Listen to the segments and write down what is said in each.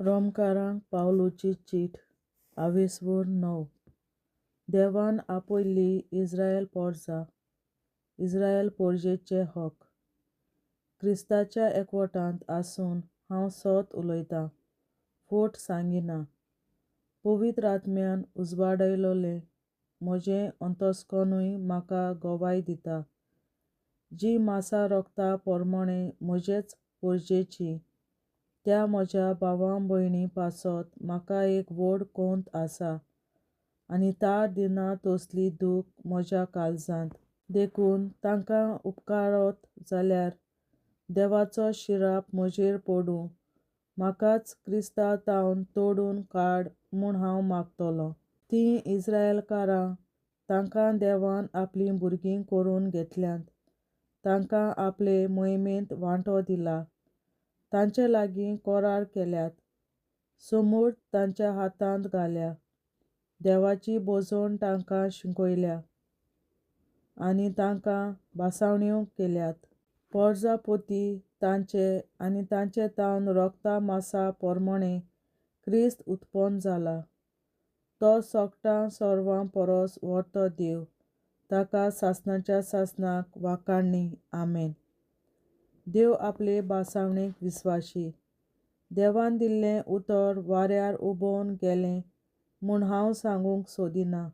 रोमकारांक पावलोची चीट 29 देवान आपयल्ली इस्रायल पोरसां इस्रायल पोरजेचे हक क्रिस्ताच्या एकवटांत आसून हांव सोत उलयतां फोट सांगिना पवित्र आत्म्यान उजवाडायलोलें म्हजें अंतस्कनूय म्हाका गोवाय दिता जी मासा रोगता पोरमोणें म्हजेच पोरजेची त्या म्हज्या भावां भयणी पासत म्हाका एक व्हड कोंत आसा आनी ता दिना तसली दूख म्हज्या काळजांत देखून तांकां उपकारत जाल्यार देवाचो शिराप म्हजेर पडूं म्हाकाच क्रिस्ता तावन तोडून काड म्हूण हांव मागतलों तीं इस्रायेलकारां तांकां देवान आपलीं भुरगीं करून घेतल्यांत तांकां आपले मोहिमेंत वांटो दिला तांचे लागीं करार केल्यात समूळ तांच्या हातांत घाल्या देवाची बोजोण तांकां शिकयल्या आनी तांकां भासावण्यो केल्यात पोरजापोती तांचे आनी तांचे तावन रोगता मासा पोरमोणें क्रिस्त उत्पन्न जाला तो सोगटां सोर्वां परोस व्हडतो देव ताका सासणाच्या सासणाक वाखाणणी आमेन देव आपले भासावणेक विस्वाशी देवान दिल्लें उतर वाऱ्यार उबोवन गेलें म्हूण हांव सांगूंक सोदिना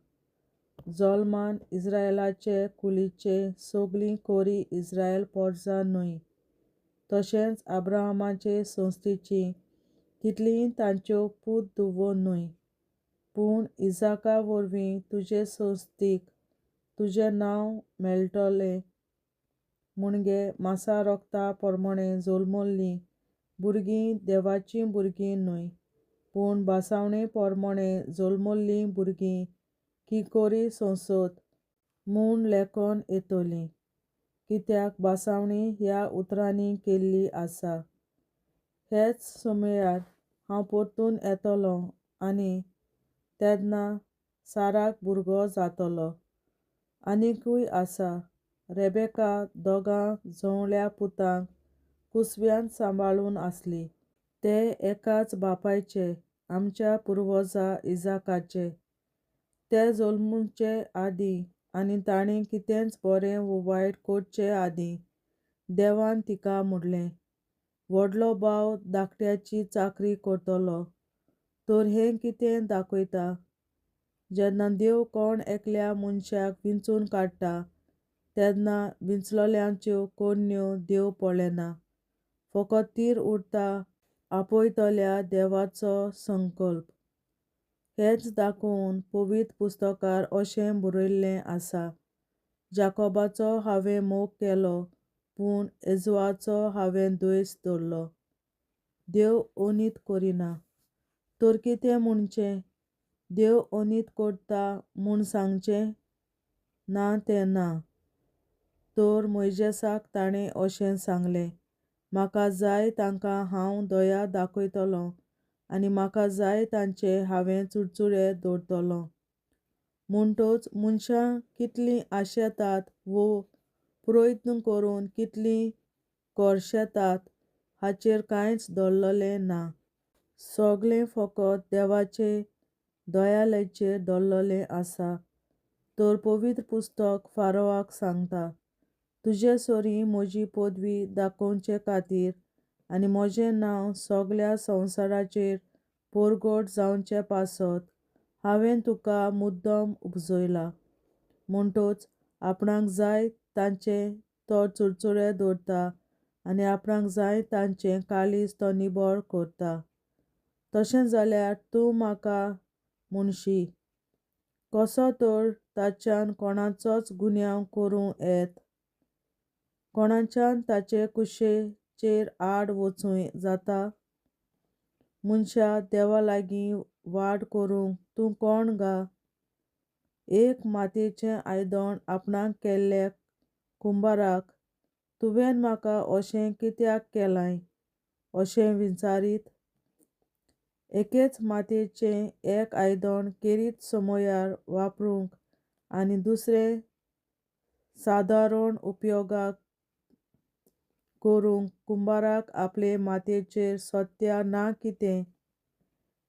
जोल्मान इस्रायेलाचे कुलीचे सोगलीं कोरी इस्रायल पोरसां न्हय तशेंच आब्राहमाचे संस्थेचीं कितलींय तांच्यो पूत धुवो न्हय पूण इसाका वरवीं तुजे संस्थीक तुजें नांव मेळटलें मुणगे मासा रोगता पोरमोणें जल्मल्लीं भुरगीं देवाचीं भुरगीं न्हय पूण भासावणे पोरमोणें जल्मल्लीं भुरगीं की कोरी संसद म्हूण लेखोन येतलीं कित्याक भासावणी ह्या उतरांनी केल्ली आसा हेच समयार हांव परतून येतलों आनी तेन्ना साराक भुरगो जातलो आनिकूय आसा रेबेका दोगां जवळ्या पुतांक कुसव्यान सांबाळून आसली ते एकाच बापायचे आमच्या पुर्वजा इसाकाचे ते जल्मूचे आदीं आनी ताणें कितेंच बरें वो वायट करचे आदीं देवान तिका म्हणलें व्हडलो भाव धाकट्याची चाकरी करतलो तर हें कितें दाखयता जेन्ना देव कोण एकल्या मनशाक विंचून काडटा तेन्ना विंचलोल्यांच्यो कन्यो देव पळयना फकत तीर उरता आपयतल्या देवाचो संकल्प हेंच दाखोवन पवित्र पुस्तकार अशें बरयल्लें आसा जाकोबाचो हांवें मोग केलो पूण एजवाचो हांवें द्वेस धरलो देव अनीत करिना तर कितें म्हणचें देव अनीत करता म्हूण सांगचें ना तें ना तर मोइजेसाक ताणें अशें सांगलें म्हाका जाय तांकां हांव दया दाखयतलों आनी म्हाका जाय तांचे हांवें चुडचुडे दवरतलों म्हणटच मनशां कितलीं आशेतात वो प्रयत्न करून कितलीं करशेतात हाचेर कांयच दवरलेलें ना सोगलें फकत देवाचे दयाळेचेर दवरलेलें आसा तर पवित्र पुस्तक फारोवाक सांगता तुजे सोरी म्हजी पदवी दाखोवचे खातीर आनी म्हजें नांव सोगल्या संवसाराचेर परगट जावचे पासत हांवें तुका मुद्दम उपजयला म्हणटच आपणाक जाय तांचें तो चुडचुडे दवरता आनी आपणाक जाय तांचें काळीज तो निबळ करता तशें जाल्यार तूं म्हाका म्हणशी कसो तर ताच्यान कोणाचोच गुन्यांव करूं येत कोणाच्यान ताचे कुशेचेर आड वचूंय जाता मनशा देवा लागीं वाड करूंक तूं कोण गा एक मातयेचें आयदन आपणाक केल्ल्या कुंबाराक तुवें म्हाका अशें कित्याक केलां अशें विचारीत एकेच मातयेचें एक आयदन केरीत समयार वापरूंक आनी दुसरें सादारण उपयोगाक करूंक कुंबाराक आपले मातयेचेर सत्या ना कितें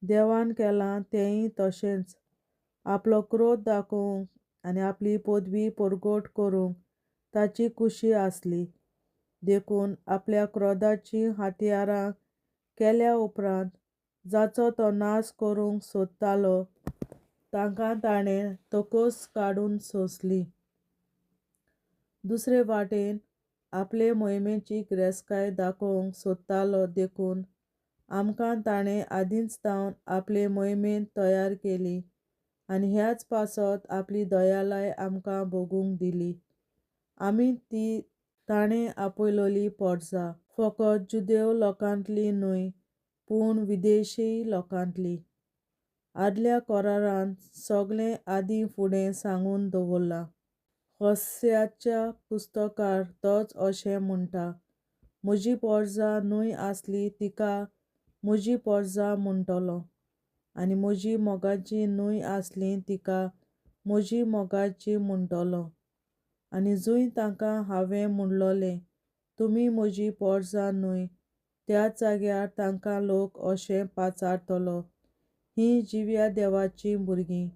देवान केलां तेंय तशेंच आपलो क्रोध दाखोवंक आनी आपली पदवी परगट करूंक ताची कुशी आसली. देखून आपल्या क्रोधाची हातयारां केल्या उपरांत जाचो तो नाश करूंक सोदतालो तांकां ताणें तोकस काडून सोंसली. दुसरे वाटेन आपले मोहिमेची गिरेस्तकाय दाखोवंक सोदतालो देखून आमकां ताणें आदींच जावन आपले मोहिमेंत तयार केली आनी ह्याच पासत आपली दयालाय आमकां भोगूंक दिली. आमी ती ताणें आपयलोली पोरसां फकत जुदेव लोकांतली न्हय पूण विदेशी लोकांतली. आदल्या कोरारांत सगळें आदीं फुडें सांगून दवरलां. होसेयाच्या पुस्तकार तोच अशें म्हणटा, म्हजी पोरसां न्हय आसली तिका म्हजी पोरसां म्हणटलो आनी म्हजी मोगाचीं न्हय आसलीं तिका म्हजी मोगाचीं म्हणटलो. आनी जूंय तांकां हांवें म्हणलोलें, तुमी म्हजी पोरसां न्हय, त्याच जाग्यार तांकां लोक अशें पाचारतलो, हीं जिव्या देवाचीं भुरगीं.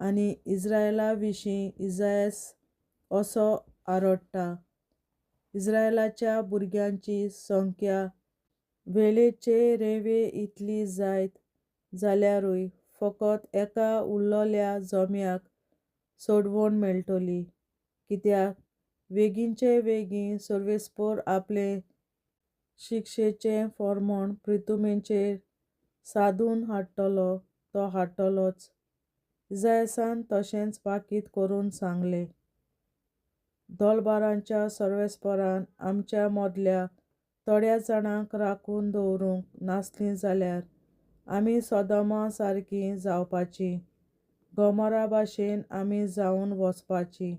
आनी इस्रायेला विशीं इसायास असो आरडटा, इस्रायेलाच्या भुरग्यांची संख्या वेळेचे रेंवे इतली जायत जाल्यारूय फकत एका उरलोल्या जोम्याक सोडवण मेळटली. कित्याक बेगीनचे बेगीन सर्वेस्पर आपले शिक्षेचें फर्मोण प्रितुमेचेर सादून हाडटलो तो हाडटलोच. इसायासान तशेंच भाकीत करून सांगलें. दोलबारांच्या सर्वेस्परान आमच्या मदल्या थोड्या जाणांक राखून दवरूंक नासलीं जाल्यार आमी सोदोमा सारकीं जावपाचीं, गोमोरा भाशेन आमी जावन वचपाचीं.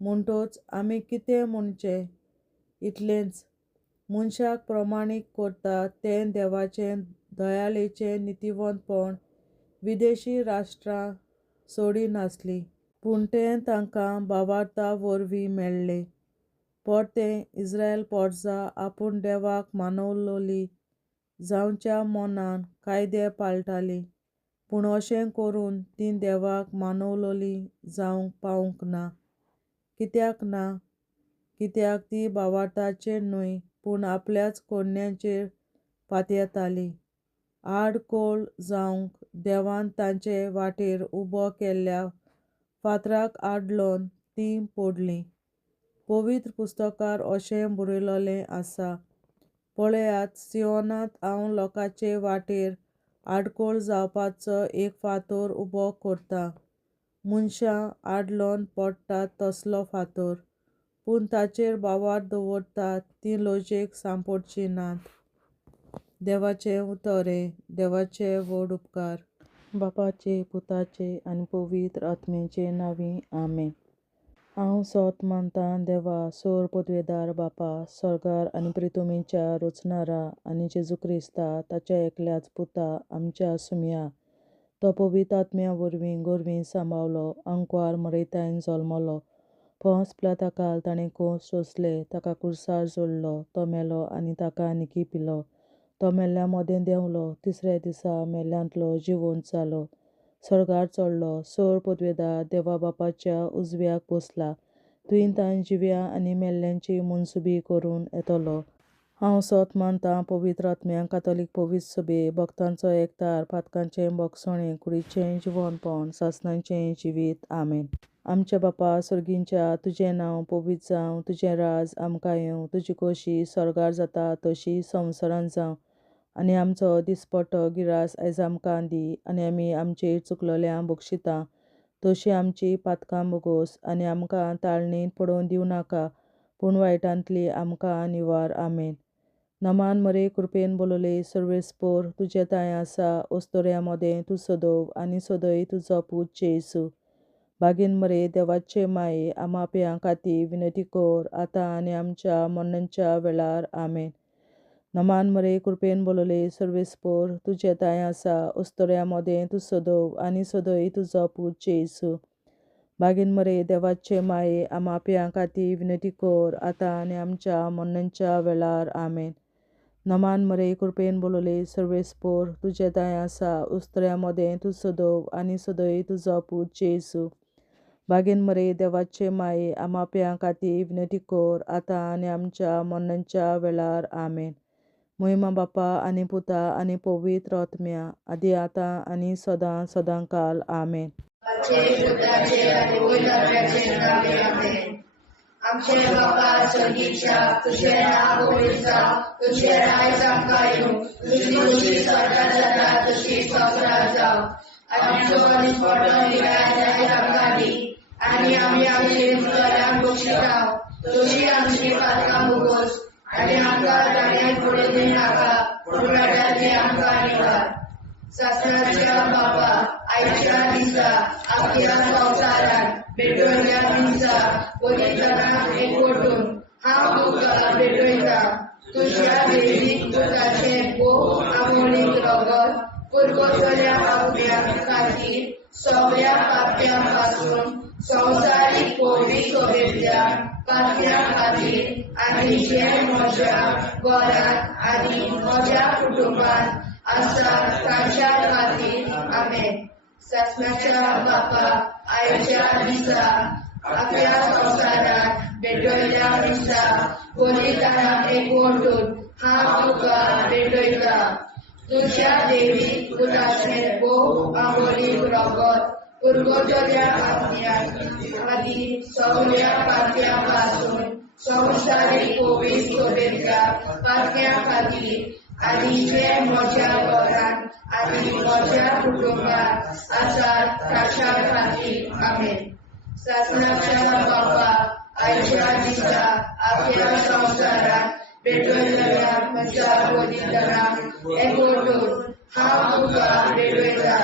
म्हणटच आमी कितें म्हणचें? इतलेंच, मनशाक प्रमाणीक करता तें देवाचें दयाळेचें नितिवंतपण विदेशी राष्ट्रां सोडिनासलीं, पूण तें तांकां भावार्था वरवीं मेळ्ळें. परतें इस्रायल पोरसां आपूण देवाक मानवलोलीं जावच्या मोनान कायदे पाळटालीं, पूण अशें करून तीं देवाक मानवलोलीं जावंक पावूंक ना. कित्याक ना? कित्याक तीं भावार्थाचेर न्हय पूण आपल्याच कोडण्यांचेर पातयेतालीं. आडखोल जावंक देवान तांचे वाटेर उबो केल्ल्या फातराक आडलोन तीं पडलीं. पवित्र पुस्तकार अशें बरयलोलें आसा, पळयात, सियोनांत हांव लोकांचे वाटेर आडखोल जावपाचो एक फातर उबो करतां, मनशां आडलोन पडटात तसलो फातर, पूण ताचेर भावार्थ दवरतात तीं लोजेक सांपडचीं नात. देवाचें उतरें. देवाचे व्हड उपकार. बापाचे, पुताचे आनी पवित्र आत्म्याचे नांवीं आमेन. हांव सोत मानतां देवा, सोर पदवेदार बापा, स्वर्गार आनी प्रितुमेच्या रचणारा आनी जेजू क्रिस्ता ताच्या एकल्याच पुता आमच्या सुम्या. तो पवित्र आत्म्या वरवीं गोरवीं सांबावलो, अंकवार मरयतायन जल्मलो, पोंस पिलाताकाल ताणें खोस सोंसलें, ताका क्रुसार जोडलो, तो मेलो आनी ताका निखिपिलो, तो मेल्ल्या मोदें देंवलो, तिसऱ्या दिसा मेल्ल्यांतलो जिवंत जालो, स्वर्गार चडलो, सोर पदवेदार देवा बापाच्या उजव्याक बसला, थंय तांय जिव्या आनी मेल्ल्यांची मनसुबी करून येतलो. हांव सोत मानतां पवित्र आत्म्यांक, कातोलीक पवित्र सभे, भक्तांचो एकठार, पातकांचें भोगसणें, कुडीचें जिवंतपण, सासणाचें जिवीत. आमेन. आमच्या बापा सर्गींच्या, तुजें नांव पवित्र जावं, तुजें राज आमकां येवं, तुजी खोशी स्वर्गार जाता तशी संवसारांत जावं. आनी आमचो दिसपट्टो गिरास आयज आमकां दी, आनी आमी आमचेर चुकलोल्यांक बक्षितां तशीं आमचीं पातकां बोगोस, आनी आमकां ताळणेंत पडोवन दिवं नाका, पूण वायटांतलीं आमकां निवार. आमेन. नमान मरे कृपेन बोलोले सर्वेस्पर, तुजे तांय आसा, अस्तोऱ्या मोदें तूं सदोव आनी सदय तुजो पूत जेसू. बागेन मरे देवाचे माये, आमाप्यां खातीर विनंती कर, आतां आनी आमच्या मरणाच्या वेळार. आमेन. नमान मरे कृपेन बोलोले सर्वेस्पर, तुजे तांय आसा, अस्तोऱ्या मोदें तूं सदोव आनी सदय तुजो पूत जेसू. बागेन मरे देवाचे माये, आमाप्यां खातीर विनंती कर, आतां आनी आमच्या मरणाच्या वेळार. आमेन. नमान मरे कृपेन बोलले सर्वेस्पोर तुझे दया आसा उस्तऱ्यामध्ये तू सदव आणि सदय तुझो पूत जेसू बागेन मरे देवाचे माये आमाप्यां खातीर विनंती कोर आतां आनी आमच्या मरणाच्या वेळार आमेन. महिमा बापा आनी पुता आनी पवित्र आत्म्या आदी आतां आनी सदां सदांकाल आमेन. आमचे बापा चडीच्या तुझे नाव होईल जावं, तुझे राज आमकां येवं, तुझी खुशी स्वर्गात जाता तशी संवसारात जावं. आमचो दिसपट्टो न्याय आमकां दी आनी आमी आमचे मुखाराक बक्षितांव. तुजी आमची पातकां भोगोस आनी आमकां दाण्याक पडूं दिनाका, पूण वाड्याची आमकां निवार. सासणाच्या बापा आयच्या दिसा आपल्या संवसारात भेटवयल्या दिसा पवित्रांक एकवटून हांव तुका भेटयता. तुज्या देवीक पुताचे भोव आमोणीक रगत पुरगोसल्या आत्म्या खातीर सगळ्या पाप्यां पासून संवसारीक पवित्र सोबेतल्या पाप्यां खातीर आनी जे म्हज्या घरांत आनी म्हज्या कुटुंबांत आसा तांच्या खातीर आमेन. सासणाच्या बापा आयच्या दिसा आपल्या संवसारात भेटयल्या दिसा बलिदानाक एकवटून हांव तुका भेटयता. तुज्या देवीक पुताचे भोव आमोणीक रगत पुरगोसल्या आत्म्या खातीर सगळ्या पाप्यां पासून संवसारीक पवित्र सोबेतल्या पाप्यां खातीर आनी जे म्हज्या घरांत आनी म्हज्या कुटुंबांत आसात तांच्या खातीर आमेन. सासणाच्या बापा आयच्या दिसा आपल्या संवसारात भेटयल्या म्हज्या बलिदानाक एकवटून हांव तुका भेटयता.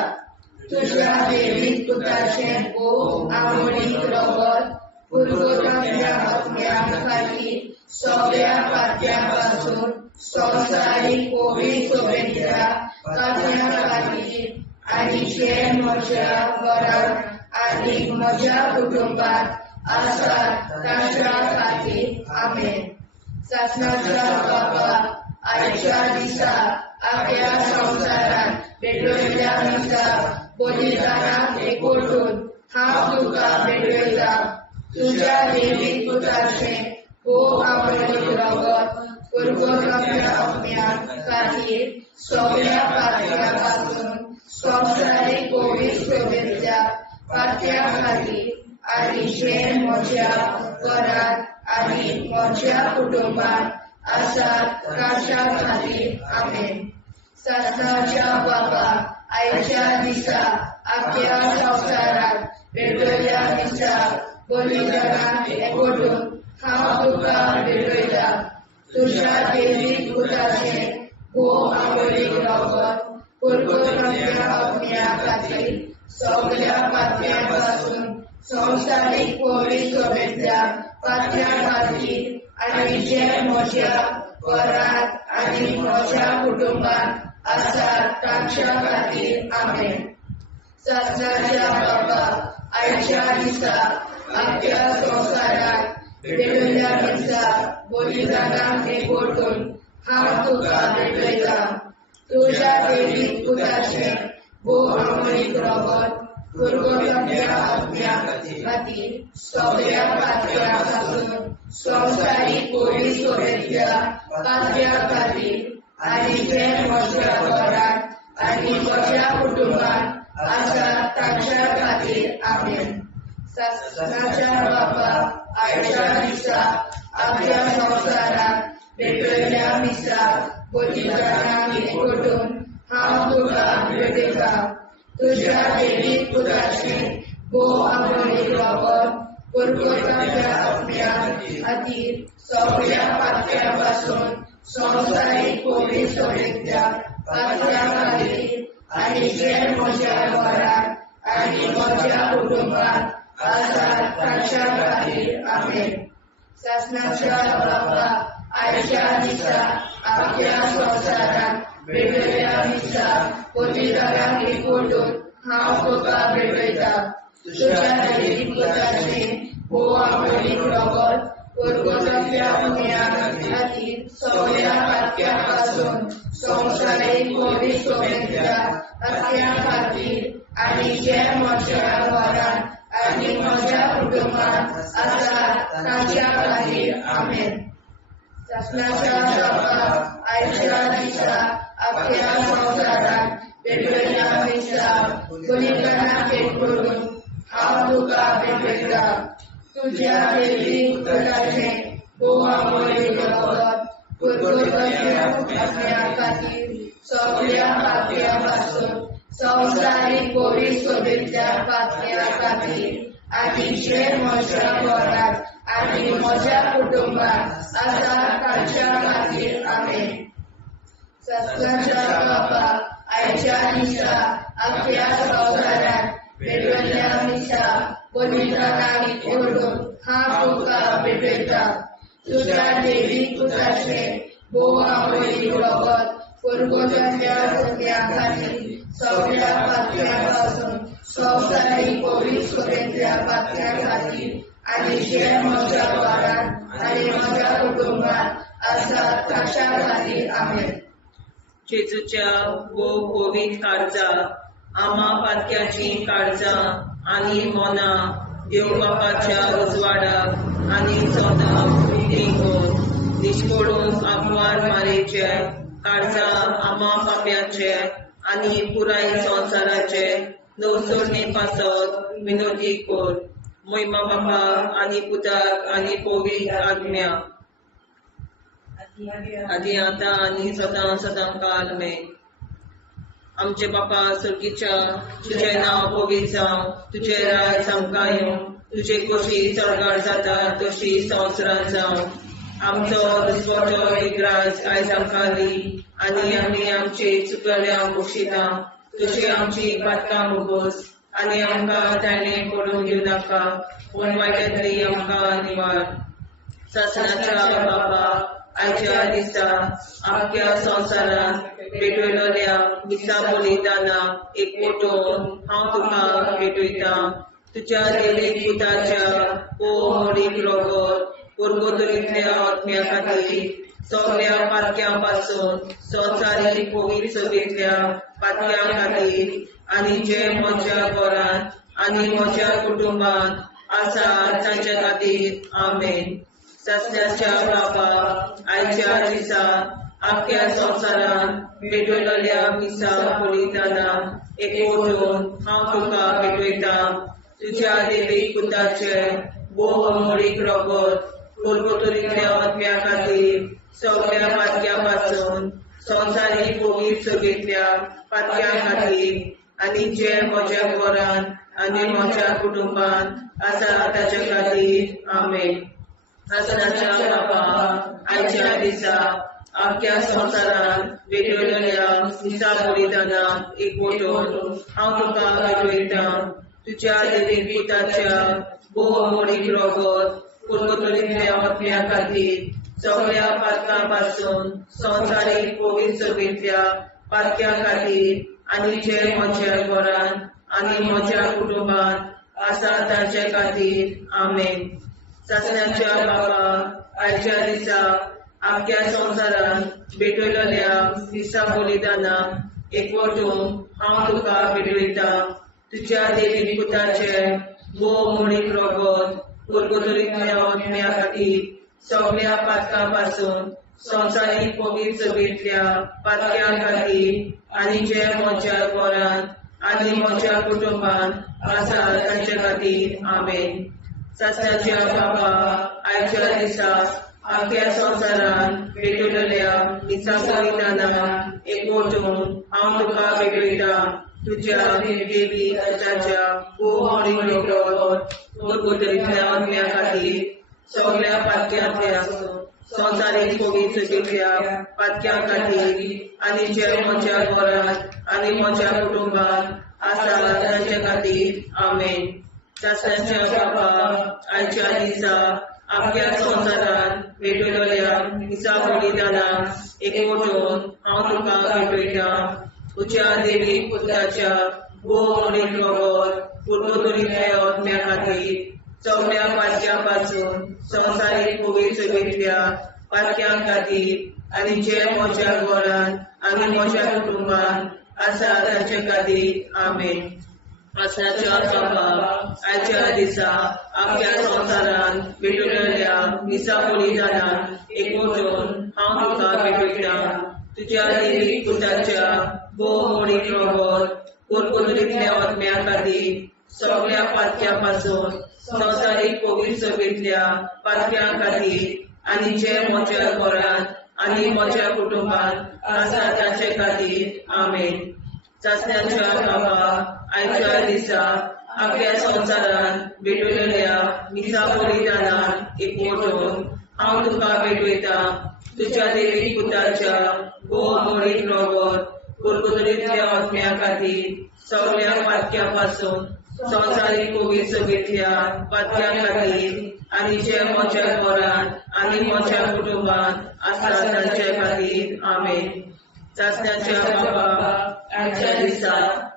तुज्या देवीक पुताचे भोव आमोणीक रगत पुरगोसल्या आत्म्या खातीर सगळ्या पाप्यां पासून संवसारीक पवित्र सोबेतल्या पाप्यां खातीर आनी जे म्हज्या घरांत आनी म्हज्या कुटुंबांत आसात तांच्या खातीर आमेन. सासणाच्या बापा आयच्या दिसा आपल्या संवसारात भेटयल्या दिसा बलिदानाक एकवटून हांव तुका भेटयता. तुज्या देवीक पुताचे भोव आमोणीक रगत पुरगोसल्या आत्म्या खातीर सगळ्या पाप्यां पासून संवसारीक पवित्र सोबेतल्या पाप्यां खातीर आनी जे म्हज्या घरांत आनी म्हज्या कुटुंबांत आसात तांच्या खातीर आमेन. सासणाच्या बापा आयच्या दिसा आपल्या संवसारात भेटयल्या दिसा बलिदानाक एकवटून हांव तुका भेटयता. तुज्या देवीक पुताचे भोव आमोणीक रगत पुरगोसल्या आत्म्या खातीर सगळ्या पाप्यां पासून संवसारीक पवित्र सोबेतल्या पाप्यां खातीर आनी जे म्हज्या घरांत आनी म्हज्या कुटुंबांत आसात तांच्या खातीर आमेन. सासणाच्या बापा आयच्या दिसा आपल्या संवसारात भेटयल्या दिसा बलिदानाक एकवटून हांव तुका भेटयता. तुज्या देवीक पुताचे भोव आमोणीक रगत पुरगोसल्या आत्म्या खातीर सगळ्या पाप्यां पासून संवसारीक पवित्र सोबेतल्या पाप्यां खातीर आनी जे म्हज्या घरांत आनी म्हज्या कुटुंबांत आसात तांच्या खातीर आमेन. सासणाच्या बापा आयच्या दिसा आपल्या संवसारात भेटयल्या दिसा बलिदानाक एकवटून हांव तुका भेटयता. तुज्या देवीक पुताचे भोव आमोणीक रगत पुरगोसल्या आत्म्या खातीर सगळ्या पाप्यां पासून संवसारीक पवित्र सोबेतल्या पाप्यां खातीर आनी जे म्हज्या घरांत आनी म्हज्या कुटुंबांत आसात तांच्या खातीर आमेन. सासणाच्या बापा आयच्या दिसा आपल्या संवसारात भेटयल्या दिसा बलिदानाक एकवटून हांव तुका भेटयता. तुज्या देवीक पुताचे भोव आमोणीक रगत पुरगोसाच्या पुण्या खातीर सगळ्या पातक्यांपासून संवसारीक पवित्र सोबेच्या पातक्यां खातीर आनी जे म्हज्या घरांत आनी म्हज्या कुटुंबांत आसात तांच्या खातीर आमेन. शासनाच्या बाबा आयच्या दिसा आपल्या संवसारांत वेगवेगळ्या दिसा गुन्हेगारांक एक करून हांव तुका भेटयता. तुज्या देवी पुत्राचें भोव रगत पुरगोसाच्या आपल्या खातीर सगळ्या पातक्यां पासून संवसारीक पवित्र सोबेच्या पातक्यां खातीर आनी जे म्हज्या घरांत आनी म्हज्या कुटुंबांत आसात तांच्या खातीर आमेन. शासनाच्या बाबा आयच्या दिसा आपल्या संवसारांत वेगवेगळ्या दिसा गुन्हेगारांक ओडून हांव तुका भेटयता. तुज्या देवी पुत्राचें भोव रगत पुरगोसाच्या पुण्या खातीर सगळ्या पातक्यां पासून संवसारीक पवित्र सोबेच्या पातक्यां खातीर आनी जे म्हज्या घरांत आनी म्हज्या कुटुंबांत आसात तांच्या खातीर आमेन. जेजूच्या भोव पवित्र काळजा आम्हा पातक्याची काळजां आनी मनां देव बापाच्या उजवाडाक आनी सदांच निगून निश्पडून आग्वाद मारेचे काळजां आम्हा पाप्याचे आनी पुराय संवसाराचे नवसोडणे पासत विनोदी कोर. महिमा बापा आनी पुताक आनी पवित्र आत्म्या आदी आतां आनी सदां सदां काल आमेन. आमचे बापा सर्गीच्या तुझें नांव पवित्र जावं, तुजें राज आमकां येवं, तुजे कशी चडगाड जाता तशी संवसारांत जावं. आमचो दिसवटो एक राज आयज आमकां दी आनी आमी आमचे चुकल्यांक बक्षिता. तशी आमची पातकां मुगोस आनी आमकां ताणें पडून दिवं नाका, पूण वायटांतली आमकां निवार. शासनाच्या बाबा आयच्या दिसा आख्या संवसारांत भेटयलोल्या दिसा बलिदाना एकवटून हांव तुका भेटयता. तुज्या देवीक पुताच्या पवित्र रगत पुरगोसाच्या आत्म्या खातीर सगळ्या पातक्यां पासून संवसारीक पवित्र सोबेच्या पातक्यां खातीर आनी जे म्हज्या घरांत आनी म्हज्या कुटुंबांत आसात तांच्या खातीर आमेन. शासनाच्या बाबा आयच्या दिसा आख्या संवसारांत भेटयलोल्या दिसा बलिदाना एकवटून हांव तुका भेटयता. तुज्या देवीक पुताचे भोव रगत पुरगोसाच्या आत्म्या खातीर सगळ्या पातक्यां पासून संवसारीक पवित्र सोबेच्या पातक्यां खातीर आनी जे म्हज्या घरांत आनी म्हज्या कुटुंबांत आसा ताच्या खातीर आमेन. शासनाच्या बाबा आयच्या दिसा आख्या संवसारांत भेटयलोल्या दिसा बलिदाना एकवटून हांव तुका भेटयता. तुज्या देवीक पुताच्या भोव रगत पुरगोसाच्या आत्म्या खातीर सगळ्या पातकां पासून संवसारीक पवित्र सोबेच्या पातक्यां खातीर आनी जे म्हज्या घरांत आनी म्हज्या कुटुंबांत आसा तांचे खातीर आमेन. शासनाच्या बाबा आयच्या दिसा आख्या संवसारांत भेटयलोल्या दिसा बलिदाना एकवटून हांव तुका भेटयता. तुज्या देवीक पुताचे भोव रगत पुरगोसाच्या आत्म्या खातीर सगळ्या पातकां पासून संवसारीक पवित्र सोबेच्या पातक्यां खातीर आनी जे म्हज्या घरांत आनी म्हज्या कुटुंबांत आसा तांचे खातीर आमेन. शासनाच्या बाबा आयच्या दिसा आख्या संवसारांत भेटयलोल्या दिसा बलिदाना एकवटून हांव तुका भेटयता. तुज्या देवीक पुताच्या भोव रगत पुरगोसाच्या आत्म्या खातीर सगळ्या पातक्यांतल्या संवसारीक पवित्र सोबेच्या पातक्यां खातीर आनी जे म्हज्या घरांत आनी म्हज्या कुटुंबांत आसा तांचे खातीर आमेन. शासनाच्या बाबा आयच्या दिसा आख्या संवसारांत भेटयलोल्या दिसा बलिदाना एकवटून हांव तुका भेटयता. तुज्या देवीक पुताच्या भोव रगत पुरगोसाच्या आत्म्या खातीर सगळ्या पातक्यापासून संवसारीक कोवीड सगळ्या पातक्यां खातीर आनी जे म्हज्या घरान आनी म्हज्या कुटुंबान आसा ताचे खातीर आमेन. आसनाच्या बाबा आयच्या दिसा आख्या संवसारान भेटलेल्या मिसा बलिदानान एकवटून हांव तुका भेटयता. तुज्या दैवीक पुताच्या भोवमोडीक रगत कुरकुरीतल्या आत्म्या खातीर सगळ्या पातक्यापासून संवसारीक कोवीड सगळ्या पातक्यां खातीर आनी जे म्हज्या घरान आनी म्हज्या कुटुंबान आसा ताचे खातीर आमेन. चाचण्याच्या बाबा आयच्या दिसा आख्या संवसारान भेटलेल्या मिसा बलिदानान एकवटून हांव तुका भेटयता. तुज्या दैवीक पुताच्या भोवमोडीक रगत कुरकुरीतल्या आत्म्या खातीर सगळ्या पातक्यापासून संवसारीक कोवीड सगळ्या पातक्यां खातीर आनी जे म्हज्या घरान आनी म्हज्या कुटुंबान आसा ताचे खातीर आमेन. चाचण्याच्या बाबा आयच्या दिसा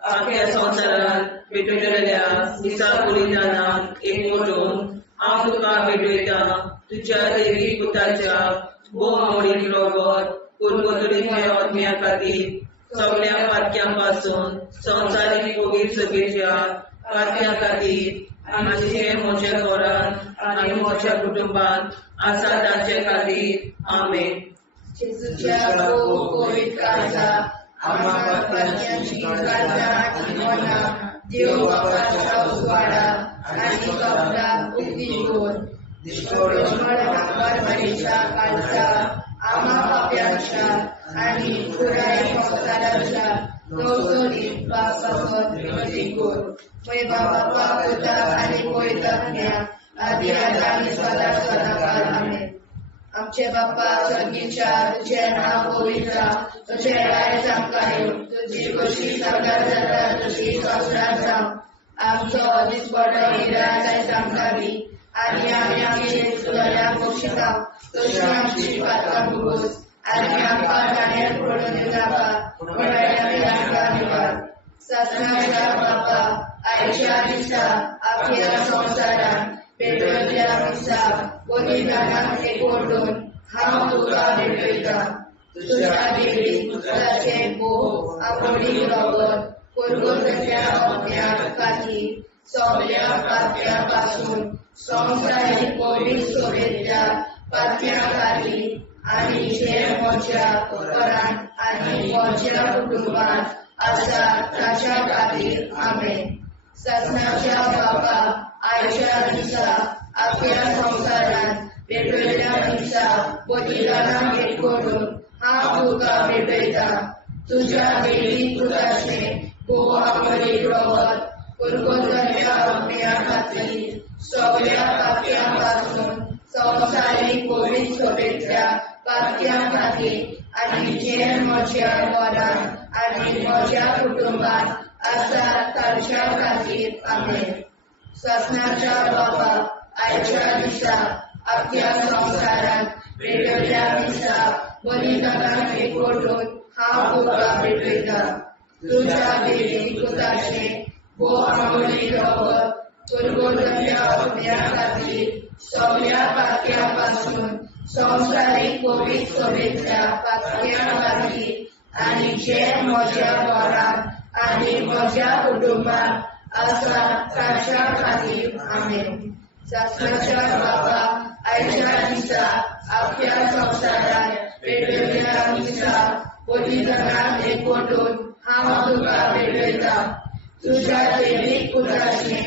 आख्या संवसारान भेटलेल्या मिसा बलिदानान एकवटून हांव तुका भेटयता. तुज्या दैवीक पुताच्या भोवमोडीक रगत कुरकुरीतल्या आत्म्या खातीर सगळ्या पातक्यापासून संवसारीक कोवीड सगळ्या पातक्यां खातीर आनी जे म्हज्या घरान आनी म्हज्या कुटुंबान आसा ताचे खातीर आमेन. जेजूच्या कोवीड काळजा आम्हा पातक्यांची काळजा आनी मना देव बापाच्या उजवाडा आनी कपडा उक्ती कर. परमेच्या काळजा आम्हा पाप्यांच्या आनी पुराय संवसाराच्या नवसरीत पापासत विनंती कर. मै बाबा पुता आनी पवित्रात्म्या आदी आनी सदा सदाकाळ आमेन. आमचे बाप्पा स्वर्गीच्या तुझे नाव पवित्र तुझे राय आमकां येवं. तुजी कशी सगळ्यात जाता तशी संवसारांत जावं. आमचो दिसपडो निराश आयज आमकां दी आनी आमी आमचे चुकल्यांक बक्षिता तशी आमची पातकां भोगोस आनी आमकां गाडयेंत पडून नाका पूण आमकां निवार. सत्नाच्या बाप्पा आयच्या दिसा आख्या संवसारान भेटलेल्या मिसा बलिदानान एकवटून हांव तुका भेटयता. तुज्या दैवीक पुताचे भोव आमोडीक रगत कुरकुरीतल्या आत्म्या खातीर सगळ्या पातक्यापासून संवसारीक कोवीड सगळ्या पातक्यां खातीर आनी जे म्हज्या घरान आनी म्हज्या कुटुंबान आसा ताच्या खातीर आमेन. सत्नाच्या बाबा आयच्या दिसा आख्या संवसारान भेटलेल्या मिसा बलिदानान एकवटून हांव तुका भेटयता. तुज्या दैवीक पुताचे भोव आमोडीक रगत कुरकुरीतल्या आत्म्या खातीर सगळ्या पातक्यापासून संवसारीक कोवीड सगळ्या पातक्यां खातीर आनी जे म्हज्या घरान आनी म्हज्या कुटुंबान आसा ताच्या खातीर आमेन. सत्नाच्या बाबा आयच्या दिसा आख्या संवसारान भेटलेल्या मिसा बलिदानान एकवटून हांव तुका भेटयता. तुज्या दैवीक पुताचे भोव आमोडीक रगत कुरकुरीतल्या आत्म्या खातीर सगळ्या पातक्यापासून संवसारीक कोवीड सगळ्या पातक्यां खातीर आनी जे म्हज्या घरान आनी म्हज्या कुटुंबान आसा ताच्या खातीर आमेन. सत्नाच्या बाबा आयच्या दिसा आख्या संवसारान भेटलेल्या मिसा बलिदानान एकवटून हांव तुका भेटयता. तुज्या दैवीक पुताचे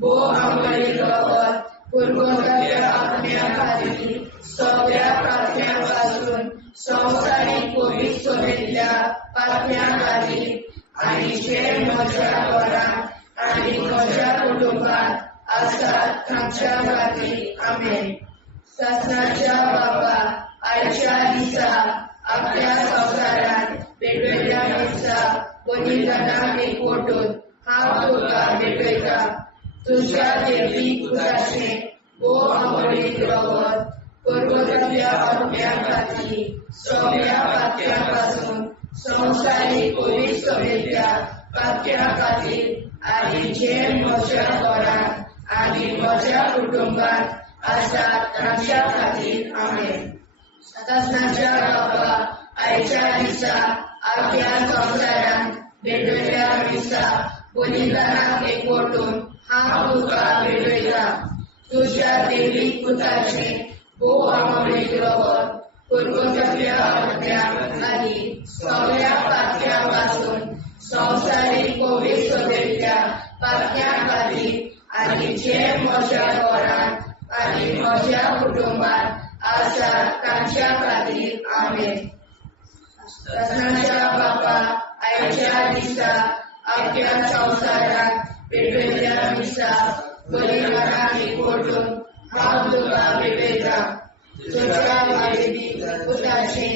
भोव आमोडीक रगत कुरकुरीतल्या आत्म्या खातीर सगळ्या पातक्यापासून संवसारीक कोवीड सगळ्या पातक्यां खातीर आनी जे म्हज्या घरान आनी म्हज्या कुटुंबान आसा ताच्या खातीर आमेन. सत्नाच्या बाबा आयच्या दिसा आख्या संवसारान भेटलेल्या मिसा बलिदानान एकवटून हांव तुका भेटयता. तुज्या दैवीक पुताचे भोव आमोडीक रगत कुरकुरीतल्या आत्म्या खातीर सगळ्या पातक्यापासून संवसारीक कोवीड सगळ्या पातक्यां खातीर आनी जे म्हज्या घरान आनी म्हज्या कुटुंबात आसा तांच्या खातीर आमेन. सतनाच्या बाबा आयच्या दिसा आख्या संवसारांत भेटयल्या दिसा बलिदानाक एकवटून हांव तुका भेटयता. तुज्या देवीक पुताचे भोव अमोलीक रगत कुरकुरच्या आत्म्याक आनी सगळ्या पातक्या पासून संवसारीक पवित्रतेच्या पातक्या खातीर आनी जे म्हज्या घरांत आनी म्हज्या कुटुंबात आसा तांच्या खातीर आमेन. सतनाच्या बाबा आयच्या दिसा आख्या संवसारांत भेटयल्या दिसा बलिदानाक एकवटून हांव तुका भेटयता. तुज्या देवीक पुताचे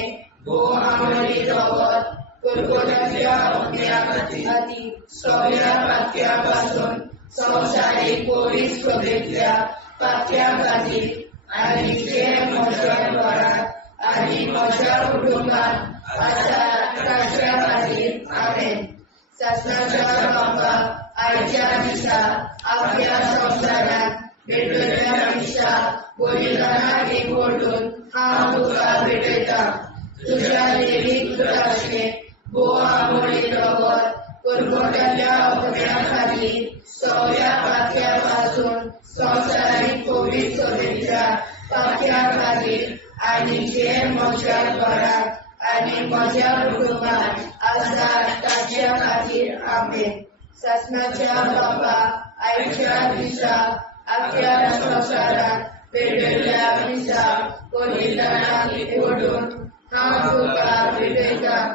भोव अमोलीक रगत कुरकुरच्या आत्म्या खातीर सगळ्या पातक्या पासून संवसारीक पवित्रतेच्या पातक्या खातीर आनी जे म्हज्या घरांत आनी म्हज्या कुटुंबात आसा तांच्या खातीर आमेन. सतनाच्या बाबा आयच्या दिसा आख्या संवसारांत भेटयल्या दिसा बलिदानाक एकवटून हांव तुका भेटयता. तुज्या देवीक पुताचे भोव अमोलीक रगत कुरकुरच्या आत्म्या खातीर सगळ्या पातक्या पासून संवसारीक पवित्रतेच्या पातक्या खातीर आनी जे म्हज्या घरांत आनी म्हज्या कुटुंबात आसा तांच्या खातीर आमेन. सतनाच्या बाबा आयच्या दिसा आख्या संवसारांत भेटयल्या दिसा बलिदानाक एकवटून हांव तुका भेटयता.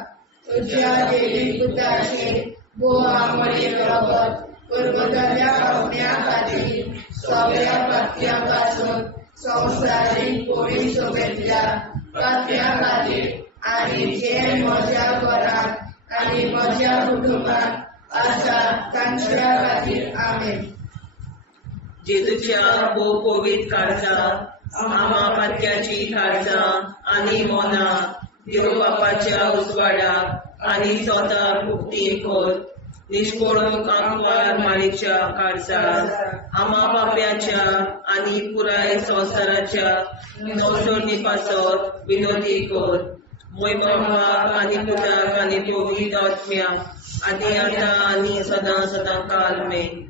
तुज्या देवीक पुताचे भोव अमोलीक रगत कुरकुरच्या आत्म्या खातीर सगळ्या पातक्या पासून संवसारीक पवित्रतेच्या पातक्या खातीर आनी जे म्हज्या घरांत आनी म्हज्या कुटुंबात आसा तांच्या खातीर आमेन. जेजूच्या भोव पवित्र काळजांत आमा पातक्याची काळजां आनी मोना देव बापाच्या उजवाडाक आनी स्वता मुक्ती कर. निष्पळून आंकवार माळेच्या काळजांत आमा बाप्याच्या आनी पुराय संवसाराच्या नवसोडणी पासत विनोदी कर. मोय बापाक आनी पुताक आनी पवित्र आत्म्याक आदी आतां आनी सदां सदां काल मेन.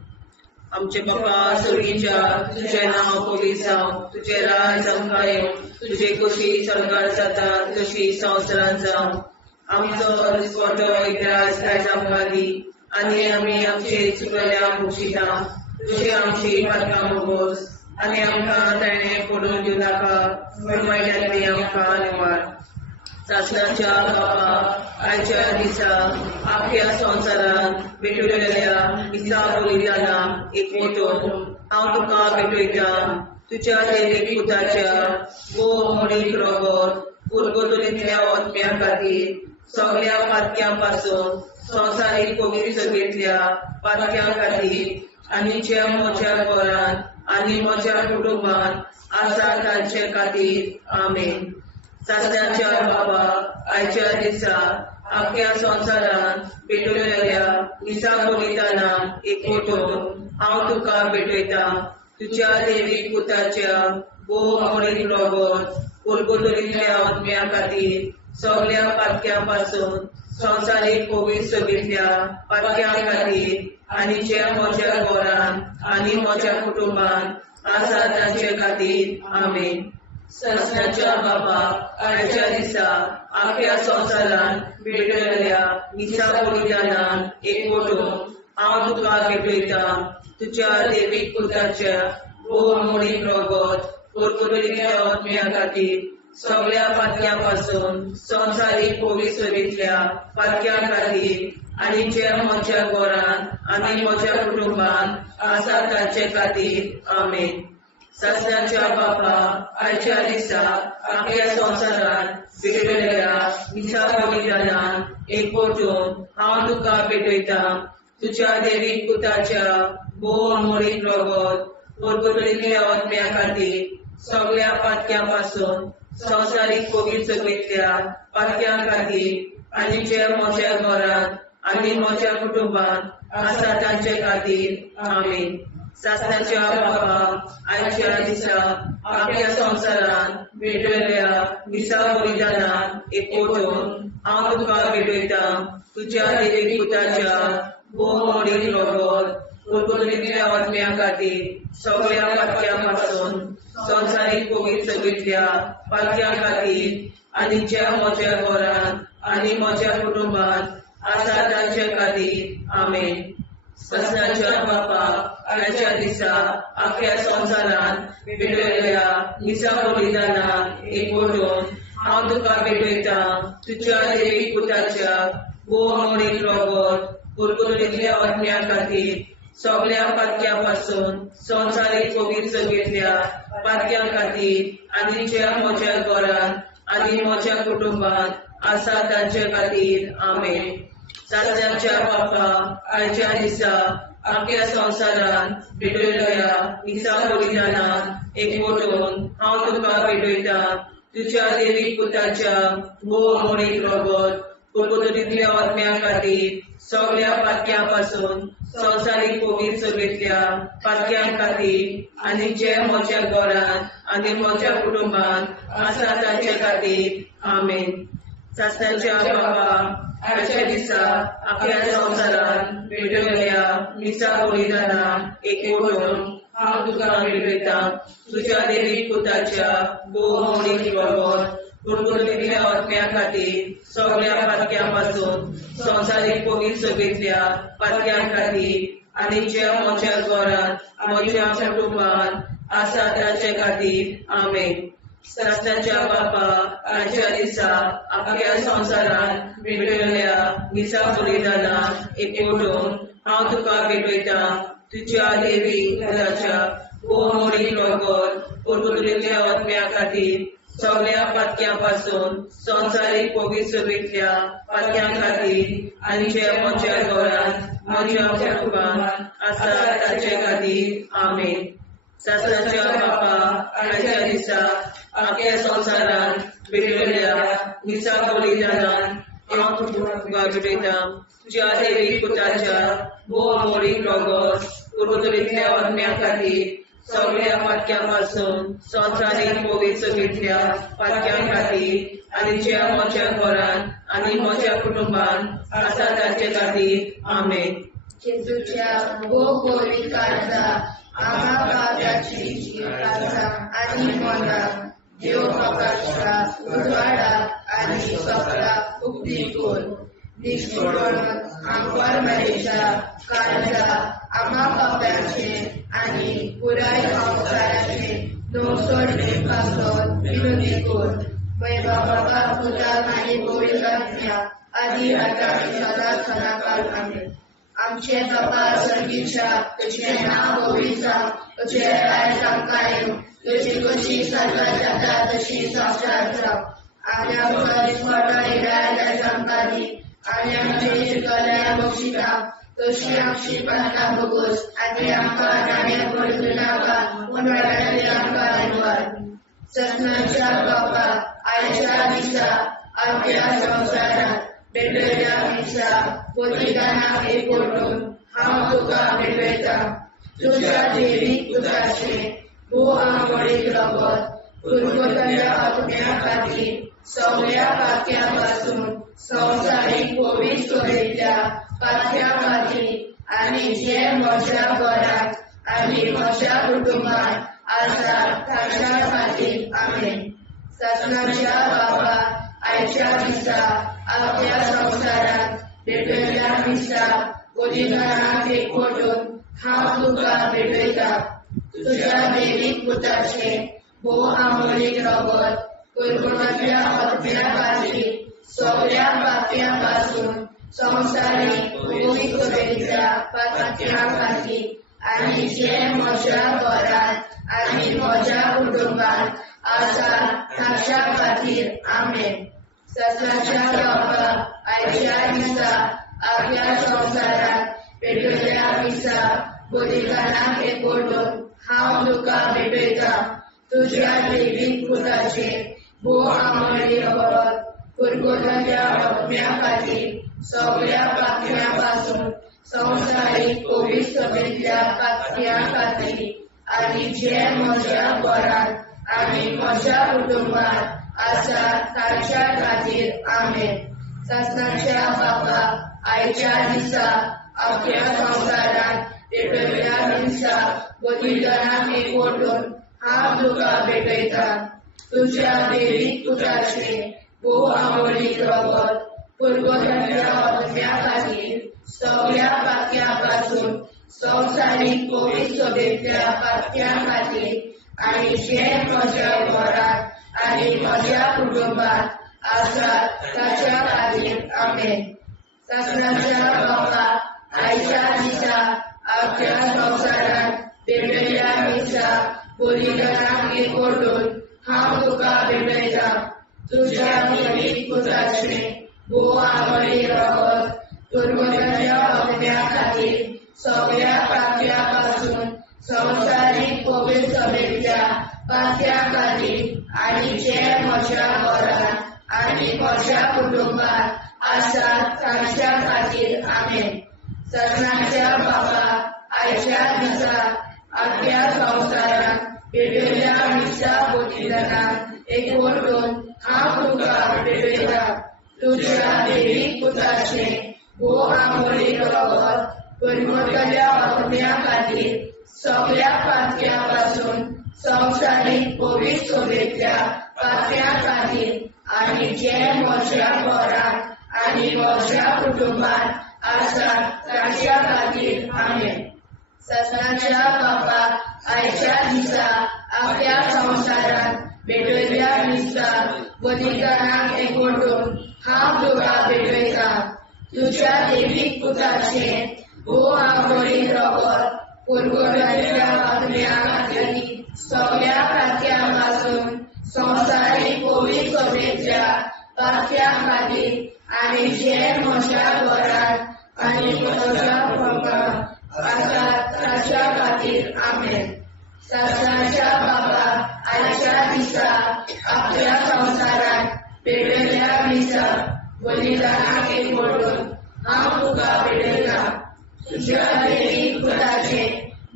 आमचे बापा सगळीच्या तुझे नांव पवित्र जावं. तुझे राज आमकां येवं. तुझे कशी सरकार जाता तशी संवसारांत जावं. आमचो दिसवटो एकदांच आयज आमकां दी आनी आमी आमचे चुकलेल्यांक बक्षिता. तुझे आमची पातकां मोगोस आनी आमकां ताणें पडून दिवं नाका पूण वायटांतली आमकां निवार. सतनाच्या बाबा आयच्या दिसा आख्या संवसारांत भेटयल्या दिसा बलिदानाक एकवटून हांव तुका भेटयता. तुज्या देवीक पुताच्या भोव अमोलीक रगत कुरकुरतेच्या आत्म्या खातीर सगळ्या पातक्या पासून संवसारीक पवित्रतेच्या पातक्या खातीर आनी जे म्हज्या घरांत आनी म्हज्या कुटुंबात आसा तांचे खातीर आमेन. सतनाच्या बाबा आयच्या दिसा आख्या संवसारांत भेटयल्या दिसा बलिदानाक एकवटून हांव तुका भेटयता. तुज्या देवीक पुताच्या भोव अमोलीक रगत कुरकुरतेच्या आत्म्या खातीर सगळ्या पातक्या पासून संवसारीक पवित्रतेच्या पातक्या खातीर आनी जे म्हज्या घरांत आनी म्हज्या कुटुंबात आसा तांचे खातीर आमेन. सतनाच्या बाबा आयच्या दिसा आख्या संवसारांत भेटयल्या दिसा बलिदानाक एकवटून हांव तुका भेटयता. तुज्या देवीक पुताच्या भोव अमोलीक रगत कुरकुरतेच्या आत्म्या खातीर सगळ्या पातक्या पासून संवसारीक पवित्रतेच्या पातक्या खातीर आनी जे म्हज्या घरांत आनी म्हज्या कुटुंबात आसा तांचे खातीर आमेन. सतनाच्या बापा आयच्या दिसा आख्या संवसारांत भेटयल्या दिसा बलिदानाक एकवटून हांव तुका भेटयता. तुज्या देवीक पुताच्या भोव अमोलीक रगत कुरकुरतेच्या आत्म्या खातीर सगळ्या पातक्या पासून संवसारीक पवित्रतेच्या पातक्या खातीर आनी जे म्हज्या घरांत आनी म्हज्या कुटुंबात आसा तांचे खातीर आमेन. सासणाच्या बाबा आयच्या दिसा आपल्या संसारान भेटलेल्या मिसा बलिदानान एकवटून हांव तुका भेटयता तुझ्या देवी पुताच्या भोवमोडीक रगत कुरकुरीतल्या आत्म्या खातीर सगळ्या पातक्यां पासून संवसारीक कोवीड सगळीतल्या पातक्यां खातीर आनी ज्या म्हज्या घरान आनी म्हज्या कुटुंबात आसा तांच्या खातीर आमेन. सासणाच्या बापा आयच्या दिसा आख्या संवसारान भेटलेल्या मिसा बलिदानान एकवटून हांव तुका भेटयता तुझ्या देवी पुताच्या भोवमोडीक रगत कुरकुरीतल्या आत्म्या खातीर सगळ्या पातक्यां पासून संवसारीक कोवीड सगळीतल्या पातक्यां खातीर आनी ज्या म्हज्या घरान आनी म्हज्या कुटुंबात आसा तांच्या खातीर आमेन. सासणाच्या बापा आयच्या दिसा आख्या संवसारान भेटलेल्या मिसा बलिदानान एकवटून हांव तुका भेटयता तुझ्या देवी पुताच्या भोवमोडीक रगत कुरकुरीतल्या आत्म्या खातीर सगळ्या पातक्यां पासून संवसारीक कोवीड सगळीतल्या पातक्यां खातीर आनी जे म्हज्या घरान आनी म्हज्या कुटुंबात आसा तांच्या खातीर आमेन. सासणाच्या बाबा आयच्या दिसा आख्या संवसारान भेटलेल्या मिसा बलिदानान एकवटून हांव तुका भेटयता तुझ्या देवी पुताच्या भोवमोडीक रगत कुरकुरीतल्या आत्म्या खातीर सगळ्या पातक्यां पासून संवसारीक कोवीड सगळीतल्या पातक्यां खातीर आनी ज्या म्हज्या घरान म्हज्या कुटुंबात आसा तांच्या खातीर आमेन. सासणाच्या बापा आयच्या दिसा आख्या संवसारान भेटलेल्या मिसा बलिदानान एकवटून हांव तुका भेटयता तुझ्या देवी पुताच्या भोवमोडीक रगत कुरकुरीतल्या आत्म्या खातीर सगळ्या पातक्यां पासून संवसारीक कोवीड सगळीतल्या पातक्यां खातीर आनी जे म्हज्या घरान म्हज्या कुटुंबात आसा तांच्या खातीर आमेन. सासणाच्या बापा आयच्या दिसा आख्या संवसारान भेटलेल्या मिसा बलिदानान हांव तुका भेटयता तुझ्या देवी पुताच्या भोवमोडीक रगत कुरकुरीतल्या आत्म्या खातीर सगळ्या पातक्यां पासून संवसारीक कोवीड सगळीतल्या पातक्यां खातीर आनी ज्या म्हज्या घरान आनी म्हज्या कुटुंबात आसा तांच्या खातीर आमेन. जेजूच्या भोवमोडीक काळजा आम्हा पाप्याची काळजा आनी मना देव बापाच्या उजवाडाक आनी सगळ्या उक्तीकून निष्ठुरण आमकां मेळच्या काळजा आम्हा पाप्याचे आनी पुराय संवसाराचे नवसोडणे पासून विनोदी कोर बाबा तुझ्या आनी गोविंदाच्या आदी आतां आनी सदांच सदांकाळ आमेन. आमचे बाबा सर्गीच्या तुझे नाव गोविंदा तुझे राय आमकां येवं तुझी कशी स्वर्गात जाता तशी संवसारांत जावं. आनी आमकां दिसपट्टो इराय आमकां दी आनी आमचे शिकल्या बक्षिता तशी आमची प्रार्थना बघूस आनी आमकां नाण्या पडूं नाका पूण वाड्यातली आमकां निवार. ससनाच्या बापा आयच्या दिसा आमच्या संवसारांत भेटलेल्या मिसा बलिदानाक एकवटून हांव तुका भेटयता तुझ्या देवी पुताचे भोवमोडीक रगत कुरकुरीतल्या आत्म्या खातीर सगळ्या पातक्यां पासून संवसारीक कोवीड सगळीतल्या पातक्यां खातीर आनी जे म्हज्या घरान आनी म्हज्या कुटुंबात आसा तांच्या खातीर आमेन. ससनाच्या बापा आयच्या दिसा आख्या संवसारांत भेटलेल्या मिसा बलिदानाक एकवटून हांव तुका भेटयता तुझ्या देवी पुताचे भोवमोडीक रगत कुरकुरीतल्या आत्म्या खातीर सगळ्या पातक्यां पासून संवसारीक कोवीड सगळीतल्या पातक्यां खातीर आनी जे म्हज्या घरान आनी म्हज्या कुटुंबात आसा तांच्या खातीर आमेन. ससनाच्या बापा आयच्या दिसा आख्या संवसारांत भेटलेल्या मिसा बलिदानाक एकवटून हांव तुका भेटयता तुझ्या देवी पुताचे भोवमोडीक रगत कुरकुरीतल्या आत्म्या खातीर सगळ्या पातळ्यांपासून संवसारीक कोविड सभेतल्या पातळ्यां खातीर आनी जे म्हज्या घरांत आनी म्हज्या कुटुंबात आसा तांच्या खातीर आमेन. सासणाच्या बापा, आयच्या दिसा अख्ख्या संवसारांत पेटयल्ल्या हिंसा बलिदानाक एकवटून हांव तुका भेटयता. तुज्या देवीक पुताचे भोव आंबोळीक रगत पुरगोट्याच्या आत्म्या खातीर सगळ्या पातळ्यांपासून संवसारीक कोविड सभेतल्या पातळ्यां खातीर आनी जे म्हज्या घरांत आनी म्हज्या कुटुंबात आसात ताच्या खातीर आमेन. सासणाच्या बापा, आयच्या दिसा अख्ख्या संवसारांत पेटयल्ल्या हिंसा बलिदानाक एकवटून हांव तुका भेटयता. तुज्या देवीक पुताचे भोव आंबोळीक रगत पुरगोट्याच्या आत्म्या खातीर सगळ्या पातळ्यांपासून संवसारीक कोविड सभेतल्या पातळ्यां खातीर आनी जे म्हज्या घरांत आनी म्हज्या कुटुंबात आसात तांच्या खातीर आमेन. सासणाच्या बापा, आयच्या दिसा अख्ख्या संवसारांत पेटयल्ल्या हिंसा बलिदानाक एकवटून हांव तुका भेटयता. तुज्या देवीक पुताचे भोव आंबोळीक रगत पुरगोट्याच्या आत्म्या खातीर सगळ्या पातळ्यांपासून संवसारीक कोविड सभेतल्या पातळ्यां खातीर आनी जे म्हज्या घरांत आनी म्हज्या कुटुंबात आसात तांच्या खातीर आमेन. सासणाच्या बापा, आयच्या दिसा अख्ख्या संवसारांत पेटयल्ल्या हिंसा बलिदानाक एकवटून हांव तुका भेटयता. तुज्या देवीक पुताचे भोव आंबोळीक रगत पुरगोट्याच्या आत्म्या खातीर सगळ्या पातळ्यांपासून संवसारीक कोविड सभेतल्या पातळ्यां खातीर आनी जे म्हज्या घरांत आनी म्हज्या कुटुंबात आसात तांच्या खातीर आमेन. सासणाच्या बापा, आयच्या दिसा अख्ख्या संवसारांत पेटयल्ल्या हिंसा बलिदानाक एकवटून हांव तुका भेटयता. तुज्या देवीक पुताचे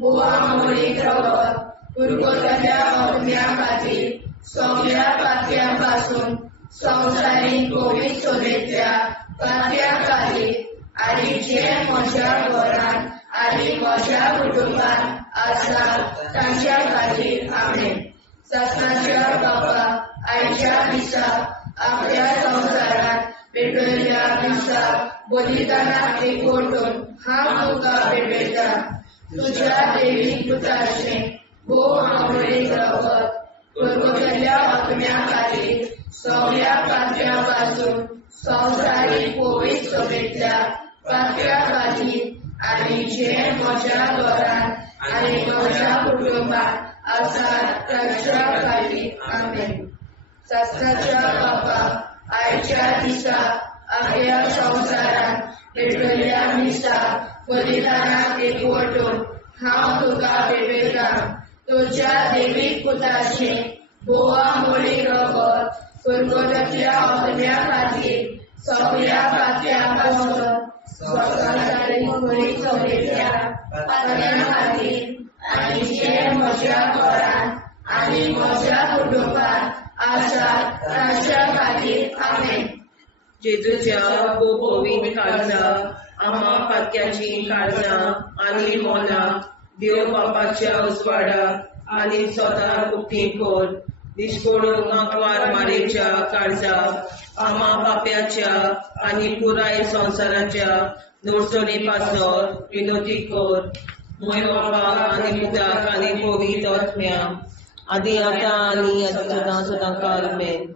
भोव आंबोळीक रगत पुरगोट्याच्या आत्म्या खातीर सगळ्या पातळ्यांपासून संवसारीक कोविड सभेतल्या पातळ्यां खातीर आनी जे म्हज्या घरांत आनी म्हज्या कुटुंबात आसात तांच्या खातीर आमेन. सासणाच्या बापा, आयच्या दिसा अख्ख्या संवसारांत पेटयल्ल्या हिंसा बलिदानाक एकवटून हांव तुका भेटयता. तुज्या देवीक पुताचे भोव आंबोळीक रगत पुरगोट्याच्या आत्म्या खातीर सगळ्या पातळ्यांपासून संवसारीक कोविड सभेतल्या पातळ्यां खातीर आनी जे म्हज्या घरांत आनी म्हज्या कुटुंबात आसात तांच्या खातीर आमेन. सासणाच्या बापा, आयच्या दिसा अख्ख्या संवसारांत पेटयल्ल्या हिंसा बलिदानाक एकवटून हांव तुका भेटयता. तुज्या देवीक पुताचे भोव आंबोळीक रगत पुरगोट्याच्या आत्म्या खातीर सगळ्या पातळ्यांपासून संवसारीक कोविड सभेतल्या पातळ्यां खातीर आनी जे म्हज्या घरांत आनी म्हज्या कुटुंबात आसात तांच्या खातीर आमेन. जेजूच्या पवित्र काळजा, आम्हा पातक्याची काळजा आनी मोला देव बापाच्या उजवाडाक आनी सदां उक्ती कोर. निष्पळून आंकवार मारेच्या काळजा, आम्हा पाप्याच्या आनी पुराय संवसाराच्या नोडसणी पासर विनोदी कोर. मोय बापाक आनी पुताक आनी पवित्र आत्म्या आदी आतां आनी सदां सदां काल आमेन.